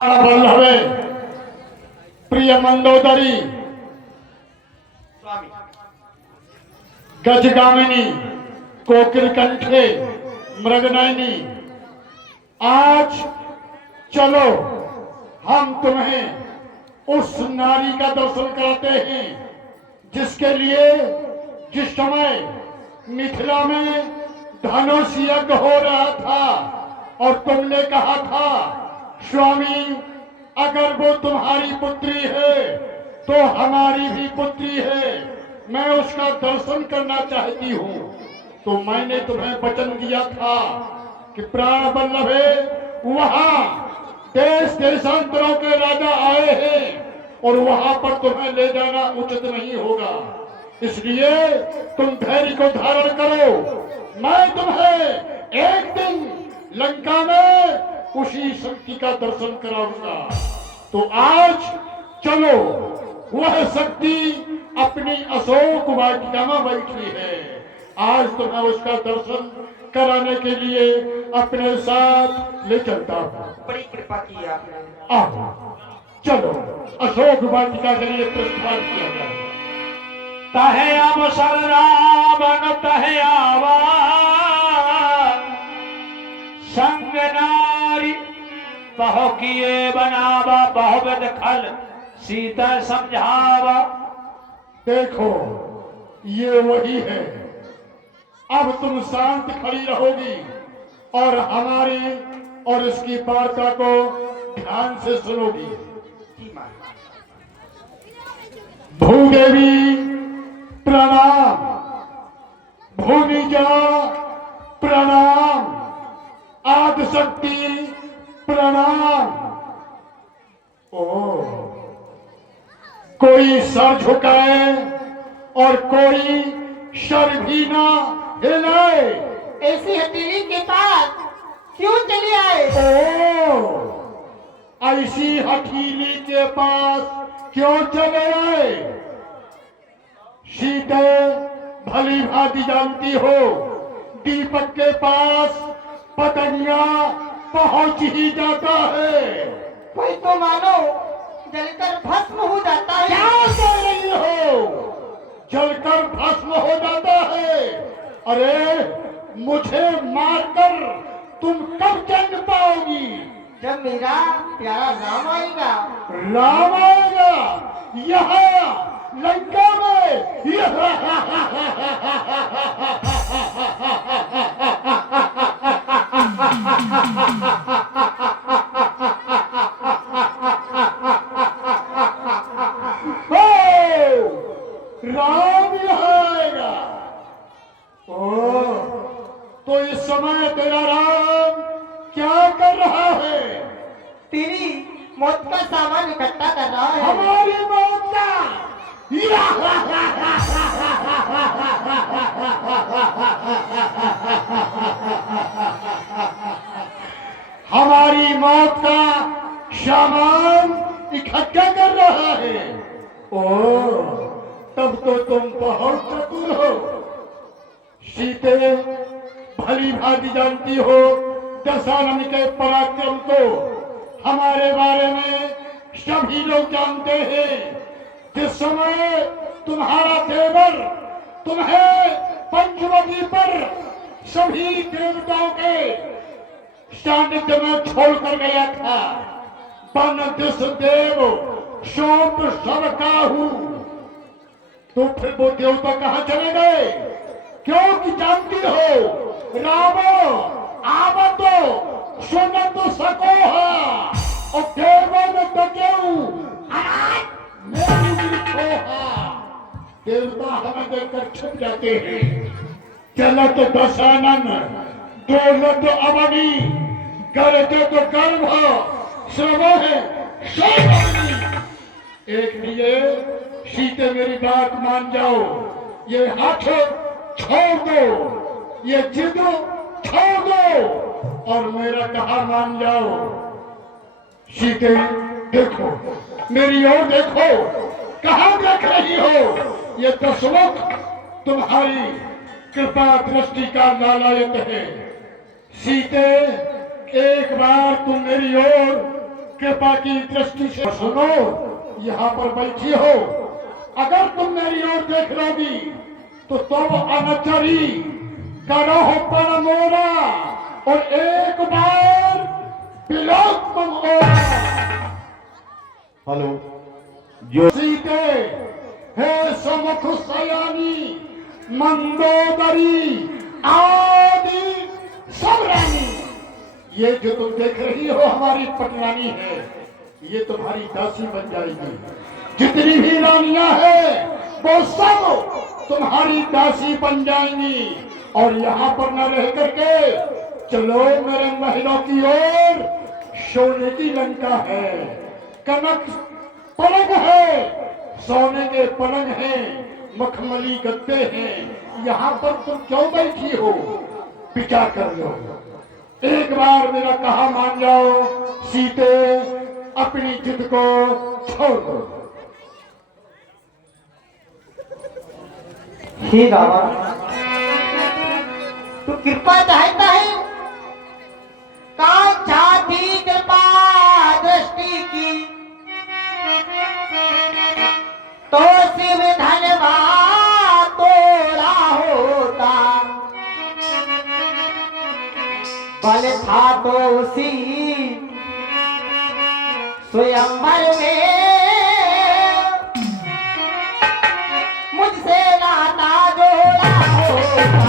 वल्लभे प्रिय मंदोदरी गजगामिनी कोकिल कंठे मृगनयनी, आज चलो हम तुम्हें उस नारी का दर्शन कराते हैं जिसके लिए जिस समय मिथिला में धनुष यज्ञ हो रहा था और तुमने कहा था स्वामी अगर वो तुम्हारी पुत्री है तो हमारी भी पुत्री है, मैं उसका दर्शन करना चाहती हूँ। तो मैंने तुम्हें वचन दिया था कि प्राण वल्लभे वहां देश देशांतरों के राजा आए हैं और वहां पर तुम्हें ले जाना उचित नहीं होगा, इसलिए तुम धैर्य को धारण करो। मैं तुम्हें एक दिन लंका में उसी शक्ति का दर्शन कराऊंगा। तो आज चलो, वह शक्ति अपनी अशोक वाटिका में बैठी है, आज तो मैं उसका दर्शन कराने के लिए अपने साथ ले चलता हूँ। बड़ी कृपा की आपने। आओ चलो अशोक वाटिका के लिए प्रस्थान किया जाए। तहे अवसर रावण तहे आवा, संग नारी बहु किए बनावा, बहुविध खल सीता समझावा। देखो ये वही है, अब तुम शांत खड़ी रहोगी और हमारी और इसकी वार्ता को ध्यान से सुनोगी। भूदेवी प्रणाम, भूमिजा प्रणाम, आदिशक्ति प्रणाम। ओ कोई सर झुकाए और कोई सर भी ना हिलाए। ऐसी हथेली के पास क्यों चले आए? ओ ऐसी हथेली के पास क्यों चले आए? सीते भली भांति जानती हो दीपक के पास पतंगिया पहुंच ही जाता है। कोई तो मानो जलकर भस्म हो जाता है। क्या कह रही हो? जलकर भस्म हो जाता है? अरे मुझे मारकर तुम कब जंग पाओगी? जब मेरा प्यारा राम आएगा। राम आएगा यहाँ लंका में? राम यहाँ आएगा। ओ तो इस समय तेरा राम क्या कर रहा है? तेरी मौत का सामान इकट्ठा कर रहा है। हमारी मौत का? हमारी मौत का सामान इकट्ठा कर रहा है। ओ तब तो तुम बहुत चतुर हो। सीते भली भांति जानती हो दशानन के पराक्रम को, हमारे बारे में सभी लोग जानते हैं। जिस समय तुम्हारा देवर तुम्हें पंचवटी पर सभी देवताओं के सानिध्य में छोड़कर गया था, बन दिस देव सौंप सब काहू, तो फिर वो देवता कहाँ चले गए? क्योंकि जानती हो रावो आवा तो सुन तो सको है और देवों में तो क्यों देवता हमें देखकर छुप जाते हैं। चलत दशानन दौलत अवनी, करते तो गर्भ श्रवण एक लिए सीते मेरी बात मान जाओ, ये हाथ छोड़ दो, ये जिद छोड़ दो और मेरा कहा मान जाओ। सीते देखो, मेरी ओर देखो, कहाँ देख रही हो? ये दशमुख तुम्हारी कृपा दृष्टि का लालायत है। सीते एक बार तुम मेरी ओर कृपा की दृष्टि से सुनो, यहाँ पर बैठी हो, अगर तुम मेरी ओर देख लोगी तो तुम अनचरी करो पर मोरा और एक बार बिलोक तुम ओरा। हेलो जो सीते हे समुख सयानी मंदोदरी आदि सब रानी, ये जो तुम देख रही हो हमारी पटरानी है, ये तुम्हारी दासी बन जाएगी। जितनी भी रानियां हैं वो सब तुम्हारी दासी बन जाएंगी। और यहाँ पर न रह करके चलो मेरे महलों की ओर। सोने की लंका है, कनक पलंग है, सोने के पलंग हैं, मखमली गद्दे हैं, यहाँ पर तुम क्यों बैठी हो? विचार कर लो, एक बार मेरा कहा मान जाओ। सीते अपनी जिद को छोड़ दो। हे रावण, तू कृपा चाहता है, चाहती कृपा दृष्टि की, तो शिव धनवा तोड़ा होता, बल था तो उसी स्वयंवर में मुझसे नाता जोड़ा होता।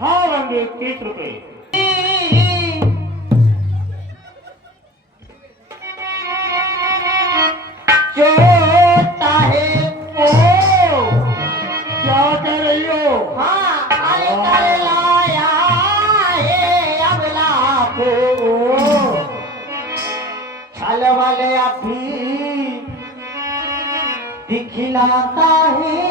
हाँ रंगे 30 रुपए। जोता है ओ, क्या कह रही हो? हाँ कर लाया है अबला को, छल वाले अभी दिखलाता है,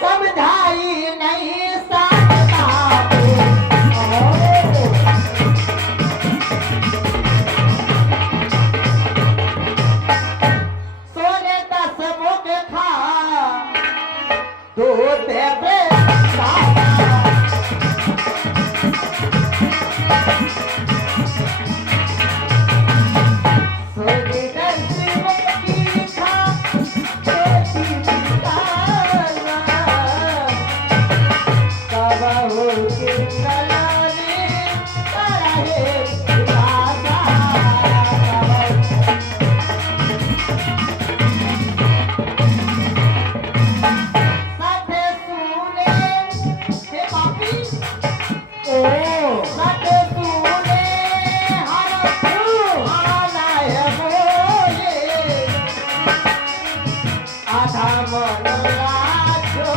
समझाई नहीं सकता सोने 10 मुख खा दो देवे सोने 10 मुख की खा छोटी पितारा, कब हो के कलाने करे पितारा, साथे सुने हे पापी, साथे सुने हमारा है बोले, आधा मन लाजो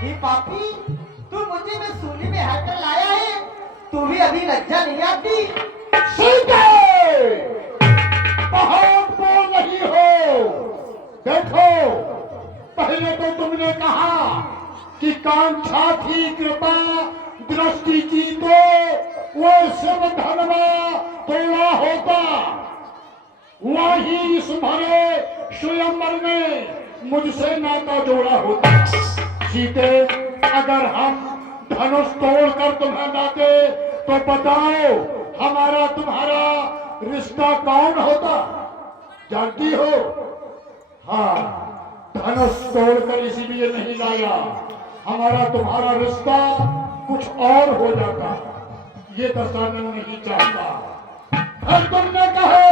हे पापी, तू मुझे में सूली में हाथ कर लाया है, तू भी अभी लज्जा नहीं आती? सीते, बहुत बोल रही हो। देखो, पहले तो तुमने कहा कि कांक्षा थी कृपा दृष्टि की, तो वो शिव धनवा तोड़ा होता, वही इस भरे स्वयंवर में मुझसे नाता जोड़ा होता। सीते, अगर हम धनुष तोड़कर तुम्हें लाते तो बताओ हमारा तुम्हारा रिश्ता कौन होता? जानती हो? हाँ, धनुष तोड़कर इसीलिए नहीं लाया, हमारा तुम्हारा रिश्ता कुछ और हो जाता, ये दर्शाना नहीं चाहता। फिर तुमने कहा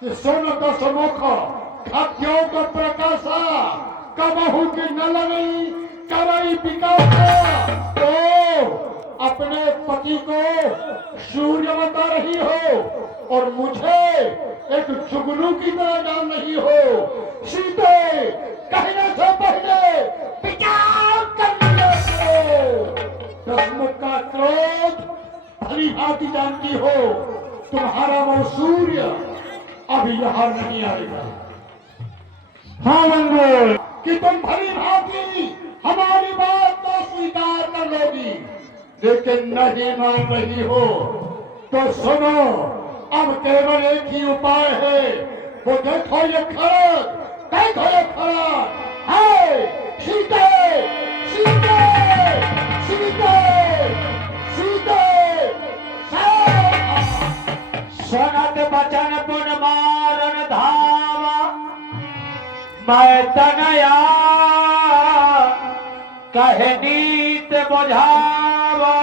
कि सोन दस मुख खाद्यों का प्रकाशा, कबहू की नलनी करई विकासा, तो अपने पति को सूर्य बता रही हो और मुझे एक जुगनू की तरह जान रही हो। सीते, कहने से पहले विचार कर लो। दसमुख का क्रोध भली भांति जानती हो, तुम्हारा वो सूर्य अभी यहाँ नहीं आएगा। हाँ मंगल, कि तुम भली भांति हमारी बात को स्वीकार कर लोगी। लेकिन नहीं मान रही हो तो सुनो, अब केवल एक ही उपाय है। वो देखो ये खड़ग, देखो ये खड़ग, है सीते, सीते, सीते, सीते, सनत बचन पुन मारन धावा, मैं तनया कहे नीत बुझावा,